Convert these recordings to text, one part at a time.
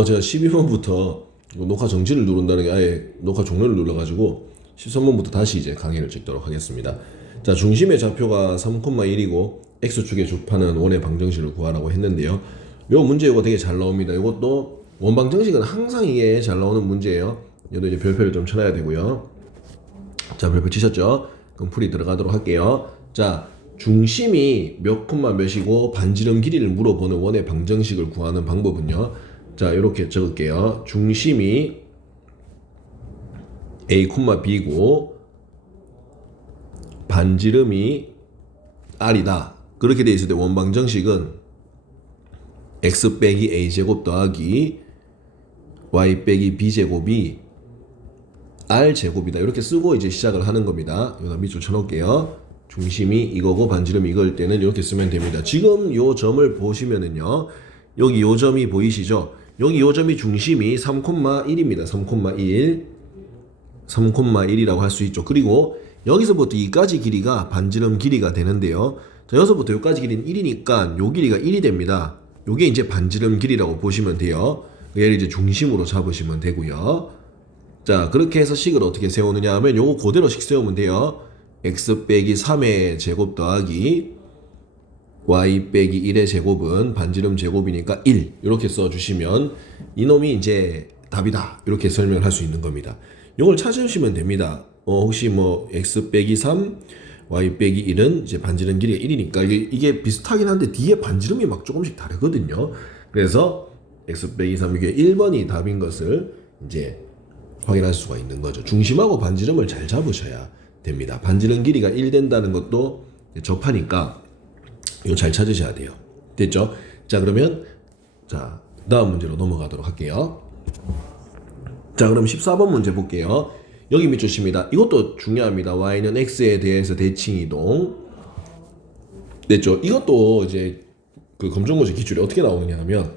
제가 12번부터 녹화 정지를 누른다는 게 아예 녹화 종료를 눌러가지고 13번부터 다시 이제 강의를 찍도록 하겠습니다. 자, 중심의 좌표가 3,1이고 X축의 주파는 원의 방정식을 구하라고 했는데요. 요 문제 이거 되게 잘 나옵니다. 이것도 원방정식은 항상 이게 잘 나오는 문제예요. 얘도 이제 별표를 좀 쳐놔야 되고요. 자, 별표 치셨죠? 그럼 풀이 들어가도록 할게요. 자, 중심이 몇 콤마 몇이고 반지름 길이를 물어보는 원의 방정식을 구하는 방법은요. 자, 이렇게 적을게요. 중심이 A, B고 반지름이 R이다. 그렇게 돼 있을 때 원방정식은 X 빼기 A제곱 더하기 Y 빼기 B제곱이 R제곱이다. 이렇게 쓰고 이제 시작을 하는 겁니다. 여기다 밑줄 쳐놓을게요. 중심이 이거고 반지름이 이걸 때는 이렇게 쓰면 됩니다. 지금 요 점을 보시면은요. 여기 요 점이 보이시죠? 여기 요 점이 중심이 3,1입니다. 3,1. 3,1이라고 할 수 있죠. 그리고 여기서부터 이까지 길이가 반지름 길이가 되는데요. 자, 여기서부터 여기까지 길이는 1이니까 요 길이가 1이 됩니다. 요게 이제 반지름 길이라고 보시면 돼요. 얘를 이제 중심으로 잡으시면 되고요. 자, 그렇게 해서 식을 어떻게 세우느냐 하면 요거 그대로 식 세우면 돼요. x 빼기 3의 제곱 더하기 y 빼기 1의 제곱은 반지름 제곱이니까 1 이렇게 써주시면 이놈이 이제 답이다 이렇게 설명을 할 수 있는 겁니다. 이걸 찾으시면 됩니다. 혹시 뭐 x 빼기 3 y 빼기 1은 이제 반지름 길이가 1이니까 이게 비슷하긴 한데 뒤에 반지름이 막 조금씩 다르거든요. 그래서 x 빼기 3 이게 1번이 답인 것을 이제 확인할 수가 있는 거죠. 중심하고 반지름을 잘 잡으셔야 됩니다. 반지름 길이가 1 된다는 것도 접하니까 이거 잘 찾으셔야 돼요. 됐죠? 자, 그러면 자, 다음 문제로 넘어가도록 할게요. 자, 그럼 14번 문제 볼게요. 여기 밑줄 칩니다. 이것도 중요합니다. y는 x에 대해서 대칭 이동. 됐죠? 이것도 이제 그 검정고시 기출이 어떻게 나오느냐 하면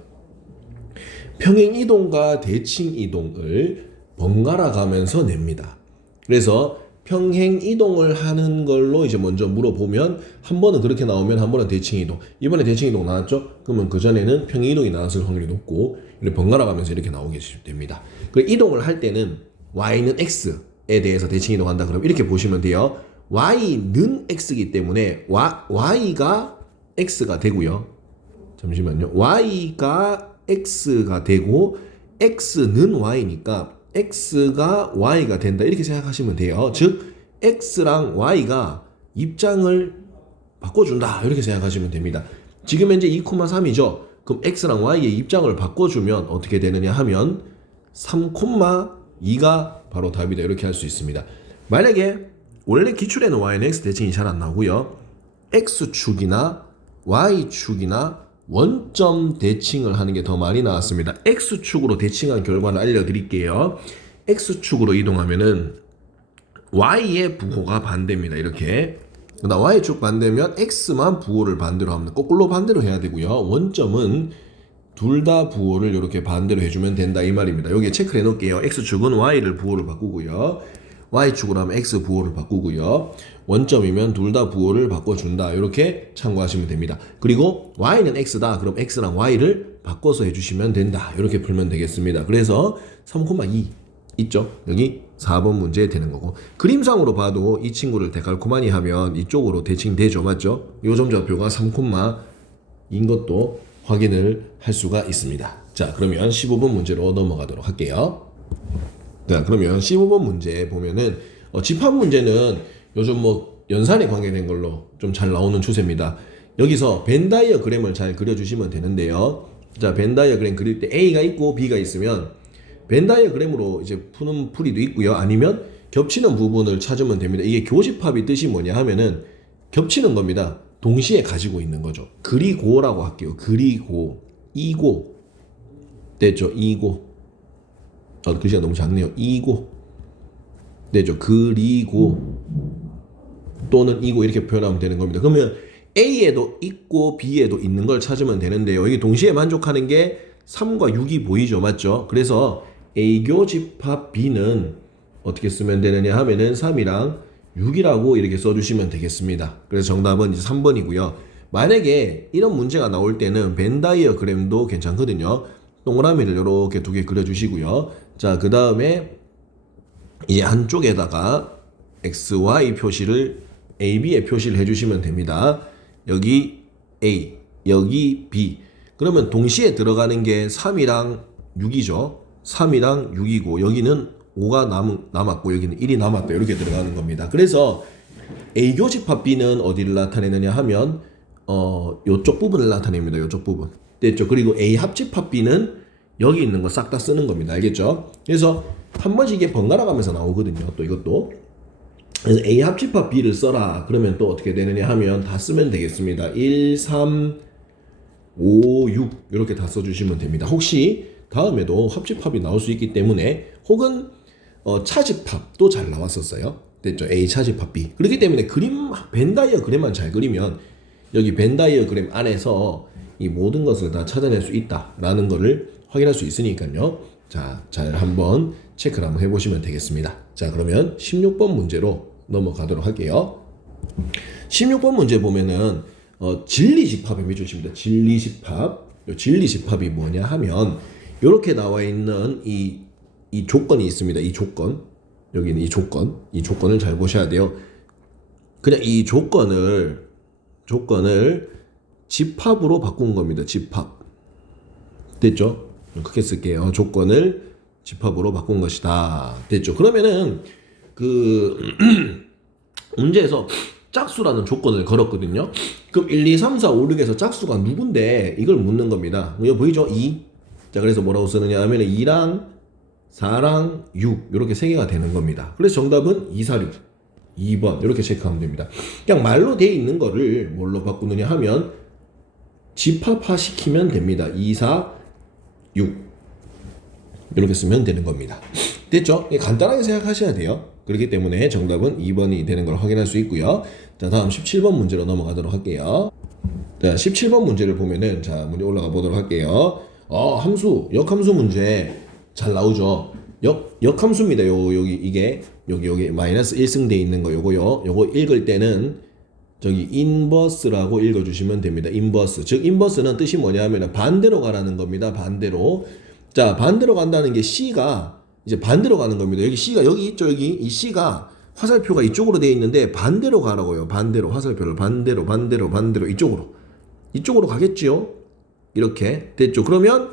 평행 이동과 대칭 이동을 번갈아 가면서 냅니다. 그래서 평행 이동을 하는 걸로 이제 먼저 물어보면 한 번은 그렇게 나오면 한 번은 대칭 이동. 이번에 대칭 이동 나왔죠? 그러면 그 전에는 평행 이동이 나왔을 확률이 높고 이렇게 번갈아 가면서 이렇게 나오게 됩니다. 그 이동을 할 때는 y는 x에 대해서 대칭 이동한다. 그럼 이렇게 보시면 돼요. y는 x이기 때문에 y가 x가 되고요. 잠시만요. y가 x가 되고 x는 y니까 x가 y가 된다 이렇게 생각하시면 돼요. 즉 x랑 y가 입장을 바꿔준다 이렇게 생각하시면 됩니다. 지금 현재 2,3이죠. 그럼 x랑 y의 입장을 바꿔주면 어떻게 되느냐 하면 3,2가 바로 답이다 이렇게 할 수 있습니다. 만약에 원래 기출에는 y는 x 대칭이 잘 안 나오고요. x축이나 y축이나 원점 대칭을 하는 게 더 많이 나왔습니다. X축으로 대칭한 결과를 알려드릴게요. X축으로 이동하면은 Y의 부호가 반대입니다. 이렇게. 그다음 Y축 반대면 X만 부호를 반대로 합니다. 거꾸로 반대로 해야 되고요. 원점은 둘 다 부호를 이렇게 반대로 해주면 된다 이 말입니다. 여기에 체크를 해놓을게요. X축은 Y를 부호를 바꾸고요. Y축으로 하면 X 부호를 바꾸고요. 원점이면 둘 다 부호를 바꿔준다. 이렇게 참고하시면 됩니다. 그리고 Y는 X다. 그럼 X랑 Y를 바꿔서 해주시면 된다. 이렇게 풀면 되겠습니다. 그래서 3,2 있죠? 여기 4번 문제 되는 거고 그림상으로 봐도 이 친구를 데칼코마니 하면 이쪽으로 대칭되죠. 맞죠? 요점 좌표가 3,인 것도 확인을 할 수가 있습니다. 자, 그러면 15번 문제로 넘어가도록 할게요. 자, 그러면 15번 문제 보면은 집합 문제는 요즘 뭐 연산에 관계된 걸로 좀 잘 나오는 추세입니다. 여기서 벤 다이어그램을 잘 그려주시면 되는데요. 자, 벤 다이어그램 그릴 때 A가 있고 B가 있으면 벤 다이어그램으로 이제 푸는 풀이도 있고요. 아니면 겹치는 부분을 찾으면 됩니다. 이게 교집합이 뜻이 뭐냐 하면은 겹치는 겁니다. 동시에 가지고 있는 거죠. 그리고라고 할게요. 그리고 이고 됐죠? 이고 글씨가 너무 작네요. 이고 되죠. 그리고 또는 이고 이렇게 표현하면 되는 겁니다. 그러면 A에도 있고 B에도 있는 걸 찾으면 되는데요. 여기 동시에 만족하는 게 3과 6이 보이죠. 맞죠? 그래서 A교 집합 B는 어떻게 쓰면 되느냐 하면은 3이랑 6이라고 이렇게 써주시면 되겠습니다. 그래서 정답은 이제 3번이고요. 만약에 이런 문제가 나올 때는 벤 다이어그램도 괜찮거든요. 동그라미를 이렇게 두 개 그려주시고요. 자, 그 다음에 이제 한쪽에다가 XY 표시를 AB의 표시를 해주시면 됩니다. 여기 A, 여기 B. 그러면 동시에 들어가는 게 3이랑 6이죠. 3이랑 6이고 여기는 5가 남았고 여기는 1이 남았다. 이렇게 들어가는 겁니다. 그래서 A 교집합 B는 어디를 나타내느냐 하면 요쪽 부분을 나타냅니다. 요쪽 부분. 됐죠? 그리고 A 합집합 B는 여기 있는 거 싹 다 쓰는 겁니다. 알겠죠? 그래서 한 번씩 이게 번갈아 가면서 나오거든요. 또 이것도. 그래서 A 합집합 B를 써라. 그러면 또 어떻게 되느냐 하면 다 쓰면 되겠습니다. 1, 3, 5, 6 이렇게 다 써주시면 됩니다. 혹시 다음에도 합집합이 나올 수 있기 때문에 혹은 차집합도 잘 나왔었어요. 됐죠? A 차집합 B. 그렇기 때문에 벤 다이어그램만 잘 그리면 여기 벤 다이어그램 안에서 이 모든 것을 다 찾아낼 수 있다라는 것을 확인할 수 있으니까요. 자, 잘 한번 체크를 한번 해보시면 되겠습니다. 자, 그러면 16번 문제로 넘어가도록 할게요. 16번 문제 보면은 진리집합에 해주십니다. 진리집합. 요 진리집합이 뭐냐 하면 이렇게 나와 있는 이 조건이 있습니다. 이 조건. 여기는 이 조건을 잘 보셔야 돼요. 그냥 이 조건을 집합으로 바꾼 겁니다. 집합. 됐죠? 크게 쓸게요. 조건을 집합으로 바꾼 것이다. 됐죠? 그러면은 문제에서 짝수라는 조건을 걸었거든요. 그럼 1, 2, 3, 4, 5, 6에서 짝수가 누군데 이걸 묻는 겁니다. 이거 보이죠? 2. 자, 그래서 뭐라고 쓰느냐 하면 2랑 4랑 6 이렇게 세 개가 되는 겁니다. 그래서 정답은 2, 4, 6. 2번 이렇게 체크하면 됩니다. 그냥 말로 돼 있는 거를 뭘로 바꾸느냐 하면 집합화 시키면 됩니다. 2, 4, 6 이렇게 쓰면 되는 겁니다. 됐죠? 간단하게 생각하셔야 돼요. 그렇기 때문에 정답은 2번이 되는 걸 확인할 수 있고요. 자, 다음 17번 문제로 넘어가도록 할게요. 자, 17번 문제를 보면은 자, 문제 올라가 보도록 할게요. 함수, 역함수 문제 잘 나오죠. 역함수입니다. 여기 마이너스 1승 돼 있는 거 요거요. 요거 읽을 때는 저기 인버스라고 읽어주시면 됩니다. 인버스. 즉 인버스는 뜻이 뭐냐면 반대로 가라는 겁니다. 반대로. 자, 반대로 간다는 게 C가 이제 반대로 가는 겁니다. 여기 C가 여기 있죠. 여기 이 C가 화살표가 이쪽으로 되어 있는데 반대로 가라고요. 반대로 화살표를 반대로 이쪽으로 가겠지요. 이렇게 됐죠. 그러면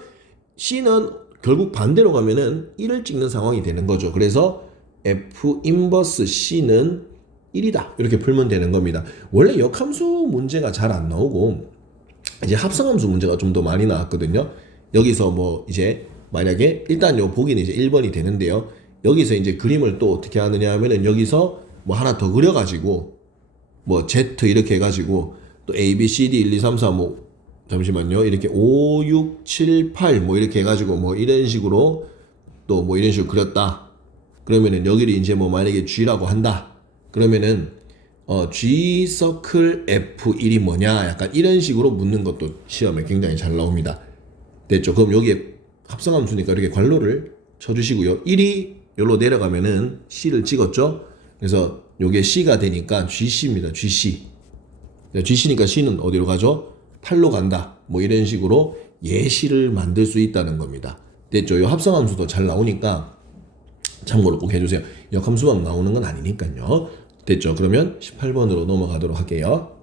C는 결국 반대로 가면은 1을 찍는 상황이 되는 거죠. 그래서 F 인버스 C는 1이다. 이렇게 풀면 되는 겁니다. 원래 역함수 문제가 잘 안 나오고 이제 합성함수 문제가 좀 더 많이 나왔거든요. 여기서 뭐 이제 만약에 일단 요 보기는 이제 1번이 되는데요. 여기서 이제 그림을 또 어떻게 하느냐 하면은 여기서 뭐 하나 더 그려가지고 뭐 Z 이렇게 해가지고 또 A, B, C, D 1, 2, 3, 4 뭐 잠시만요. 이렇게 5, 6, 7, 8 뭐 이렇게 해가지고 뭐 이런 식으로 또 뭐 이런 식으로 그렸다. 그러면은 여기를 이제 뭐 만약에 G라고 한다. 그러면은 G 서클 F1이 뭐냐? 약간 이런 식으로 묻는 것도 시험에 굉장히 잘 나옵니다. 됐죠? 그럼 여기에 합성함수니까 이렇게 괄호를 쳐주시고요. 1이 여기로 내려가면은 C를 찍었죠? 그래서 요게 C가 되니까 GC입니다. GC. GC니까 C는 어디로 가죠? 8로 간다. 뭐 이런 식으로 예시를 만들 수 있다는 겁니다. 됐죠? 요 합성함수도 잘 나오니까 참고로 꼭 해주세요. 역함수만 나오는 건 아니니까요. 됐죠? 그러면 18번으로 넘어가도록 할게요.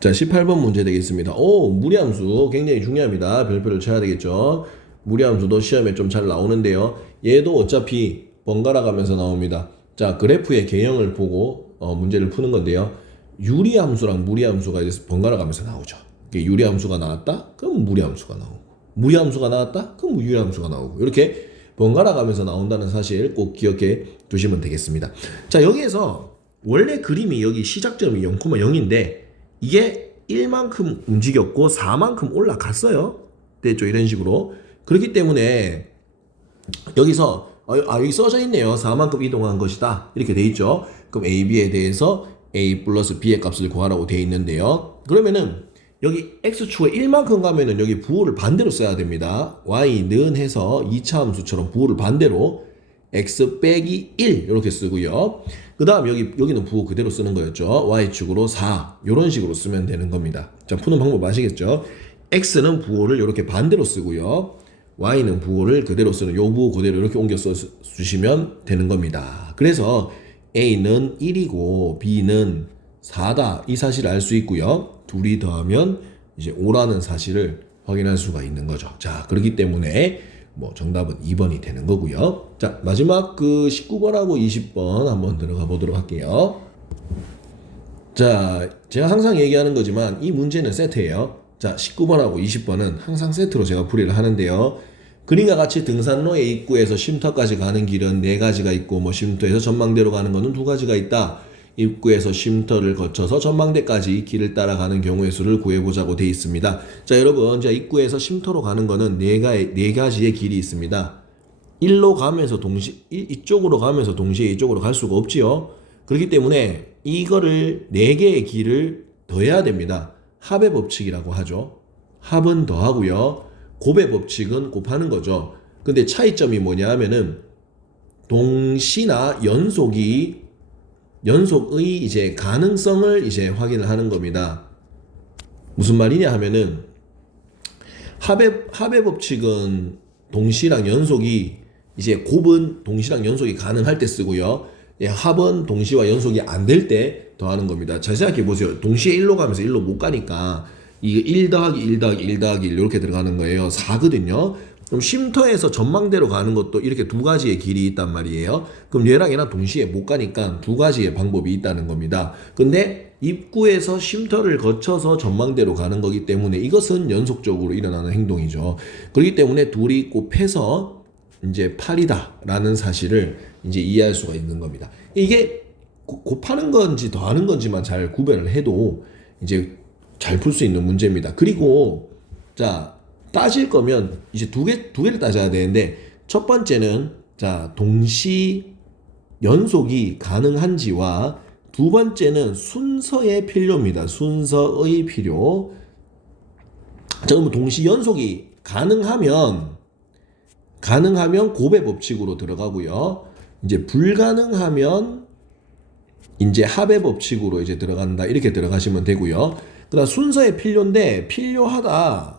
자, 18번 문제 되겠습니다. 무리함수 굉장히 중요합니다. 별표를 쳐야 되겠죠? 무리함수도 시험에 좀 잘 나오는데요. 얘도 어차피 번갈아 가면서 나옵니다. 자, 그래프의 개형을 보고 문제를 푸는 건데요. 유리함수랑 무리함수가 이제 번갈아 가면서 나오죠. 유리함수가 나왔다? 그럼 무리함수가 나오고, 무리함수가 나왔다? 그럼 유리함수가 나오고, 이렇게 번갈아 가면서 나온다는 사실 꼭 기억해 두시면 되겠습니다. 자, 여기에서 원래 그림이 여기 시작점이 0,0인데 이게 1만큼 움직였고 4만큼 올라갔어요. 됐죠? 이런 식으로. 그렇기 때문에 여기서 여기 써져 있네요. 4만큼 이동한 것이다. 이렇게 돼 있죠. 그럼 A, B에 대해서 A 플러스 B의 값을 구하라고 돼 있는데요. 그러면은 여기 X축에 1만큼 가면은 여기 부호를 반대로 써야 됩니다. Y는 해서 2차 함수처럼 부호를 반대로 X 빼기 1 이렇게 쓰고요. 그 다음 여기는 부호 그대로 쓰는 거였죠. Y축으로 4 이런 식으로 쓰면 되는 겁니다. 자, 푸는 방법 아시겠죠? X는 부호를 이렇게 반대로 쓰고요. y는 부호를 그대로 쓰는 요 부호 그대로 이렇게 옮겨 써주시면 되는 겁니다. 그래서 a는 1이고 b는 4다 이 사실을 알 수 있고요. 둘이 더하면 이제 5라는 사실을 확인할 수가 있는 거죠. 자, 그렇기 때문에 뭐 정답은 2번이 되는 거고요. 자, 마지막 그 19번하고 20번 한번 들어가 보도록 할게요. 자, 제가 항상 얘기하는 거지만 이 문제는 세트예요. 자, 19번하고 20번은 항상 세트로 제가 풀이를 하는데요. 그림과 같이 등산로의 입구에서 쉼터까지 가는 길은 4가지가 있고 뭐 쉼터에서 전망대로 가는 거는 2가지가 있다. 입구에서 쉼터를 거쳐서 전망대까지 길을 따라가는 경우의 수를 구해보자고 되어 있습니다. 자, 여러분, 자, 입구에서 쉼터로 가는 거는 4가지의 길이 있습니다. 일로 가면서 이쪽으로 가면서 동시에 이쪽으로 갈 수가 없지요. 그렇기 때문에 이거를 4개의 길을 더해야 됩니다. 합의 법칙이라고 하죠. 합은 더하고요. 곱의 법칙은 곱하는 거죠. 근데 차이점이 뭐냐 하면은 동시나 연속의 이제 가능성을 이제 확인을 하는 겁니다. 무슨 말이냐 하면은 합의 법칙은 동시랑 연속이 이제 곱은 동시랑 연속이 가능할 때 쓰고요. 예, 합은 동시와 연속이 안 될 때 더하는 겁니다. 잘 생각해 보세요. 동시에 1로 가면서 1로 못 가니까 이게 1 더하기 1 더하기 1 더하기 1 이렇게 들어가는 거예요. 4거든요. 그럼 쉼터에서 전망대로 가는 것도 이렇게 2가지의 길이 있단 말이에요. 그럼 얘랑 얘랑 동시에 못 가니까 2가지의 방법이 있다는 겁니다. 근데 입구에서 쉼터를 거쳐서 전망대로 가는 거기 때문에 이것은 연속적으로 일어나는 행동이죠. 그렇기 때문에 둘이 곱해서 이제 8이다라는 사실을 이제 이해할 수가 있는 겁니다. 이게 곱하는 건지 더하는 건지만 잘 구별을 해도 이제 잘 풀 수 있는 문제입니다. 그리고 자, 따질 거면 이제 두 개를 따져야 되는데 첫 번째는 자, 동시 연속이 가능한지와 두 번째는 순서의 필요입니다. 순서의 필요. 자, 그러면 동시 연속이 가능하면 곱의 법칙으로 들어가고요. 이제 불가능하면 이제 합의 법칙으로 이제 들어간다. 이렇게 들어가시면 되고요. 그다음 순서의 필요인데 필요하면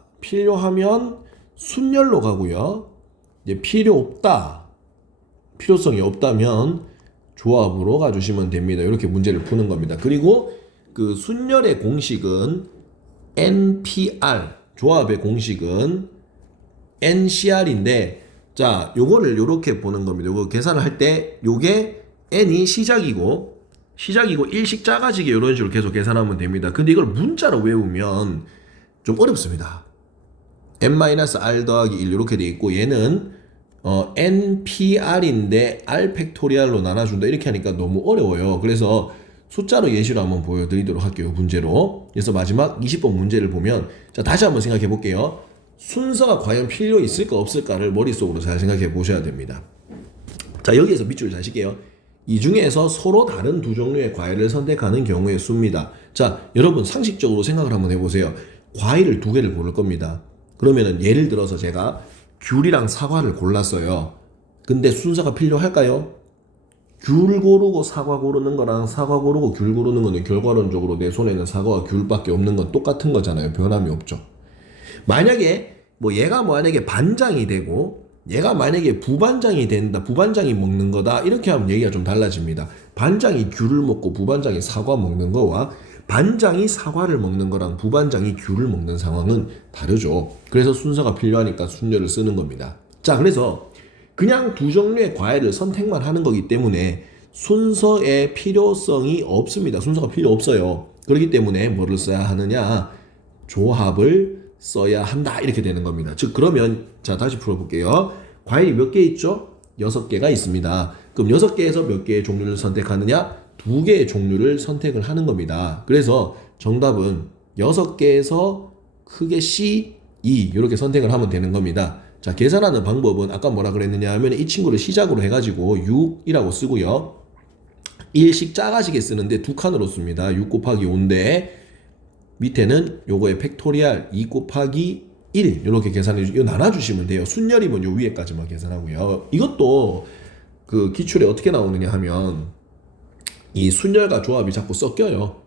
순열로 가고요. 이제 필요성이 없다면 조합으로 가주시면 됩니다. 이렇게 문제를 푸는 겁니다. 그리고 그 순열의 공식은 NPR, 조합의 공식은 NCR인데 자, 요거를 요렇게 보는 겁니다. 요거 계산을 할 때 요게 N이 시작이고 일식 작아지게 이런 식으로 계속 계산하면 됩니다. 근데 이걸 문자로 외우면 좀 어렵습니다. n-r 더하기 1 이렇게 돼 있고 얘는 npr인데 r 팩토리얼로 나눠준다 이렇게 하니까 너무 어려워요. 그래서 숫자로 예시로 한번 보여드리도록 할게요. 문제로. 그래서 마지막 20번 문제를 보면 자, 다시 한번 생각해 볼게요. 순서가 과연 필요 있을까 없을까를 머릿속으로 잘 생각해 보셔야 됩니다. 자, 여기에서 밑줄을 잘 칠게요. 이 중에서 서로 다른 두 종류의 과일을 선택하는 경우의 수입니다. 자, 여러분 상식적으로 생각을 한번 해보세요. 과일을 2개를 고를 겁니다. 그러면은 예를 들어서 제가 귤이랑 사과를 골랐어요. 근데 순서가 필요할까요? 귤 고르고 사과 고르는 거랑 사과 고르고 귤 고르는 거는 결과론적으로 내 손에는 사과와 귤밖에 없는 건 똑같은 거잖아요. 변함이 없죠. 만약에 얘가 만약에 반장이 되고 얘가 만약에 부반장이 된다, 부반장이 먹는 거다 이렇게 하면 얘기가 좀 달라집니다. 반장이 귤을 먹고 부반장이 사과 먹는 거와 반장이 사과를 먹는 거랑 부반장이 귤을 먹는 상황은 다르죠. 그래서 순서가 필요하니까 순열을 쓰는 겁니다. 자, 그래서 그냥 두 종류의 과일을 선택만 하는 거기 때문에 순서의 필요성이 없습니다. 순서가 필요 없어요. 그렇기 때문에 뭐를 써야 하느냐? 조합을 써야 한다 이렇게 되는 겁니다. 즉 그러면 자, 다시 풀어볼게요. 과일이 몇 개 있죠? 6개가 있습니다. 그럼 6개에서 몇 개의 종류를 선택하느냐? 2개의 종류를 선택을 하는 겁니다. 그래서 정답은 6개에서 크게 C, E 이렇게 선택을 하면 되는 겁니다. 자, 계산하는 방법은 아까 뭐라 그랬느냐 하면 이 친구를 시작으로 해가지고 6이라고 쓰고요. 1씩 작아지게 쓰는데 2칸으로 씁니다. 6 곱하기 5인데 밑에는 요거의 팩토리얼 2 곱하기 1 이렇게 계산해 이거 나눠주시면 돼요. 순열이면 요 위에까지만 계산하고요. 이것도 그 기출에 어떻게 나오느냐 하면 이 순열과 조합이 자꾸 섞여요.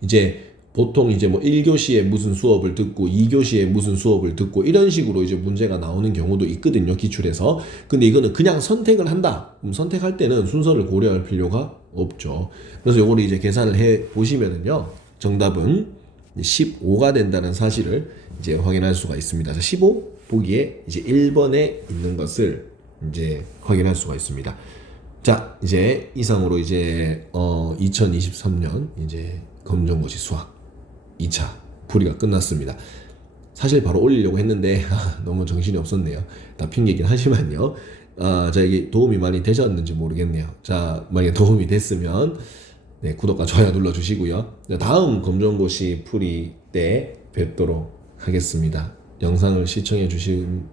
이제 보통 이제 뭐 1교시에 무슨 수업을 듣고 2교시에 무슨 수업을 듣고 이런 식으로 이제 문제가 나오는 경우도 있거든요. 기출에서. 근데 이거는 그냥 선택을 한다. 그럼 선택할 때는 순서를 고려할 필요가 없죠. 그래서 요거를 이제 계산을 해 보시면은요. 정답은 15가 된다는 사실을 이제 확인할 수가 있습니다. 15 보기에 이제 1번에 있는 것을 이제 확인할 수가 있습니다. 자, 이제 이상으로 이제 2023년 이제 검정고시 수학 2차 풀이가 끝났습니다. 사실 바로 올리려고 했는데 너무 정신이 없었네요. 다 핑계긴 하지만요. 저에게 도움이 많이 되셨는지 모르겠네요. 자, 만약에 도움이 됐으면 네, 구독과 좋아요 눌러주시고요. 다음 검정고시 풀이 때 뵙도록 하겠습니다. 영상을 시청해 주신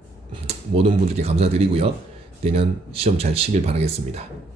모든 분들께 감사드리고요. 내년 시험 잘 치길 바라겠습니다.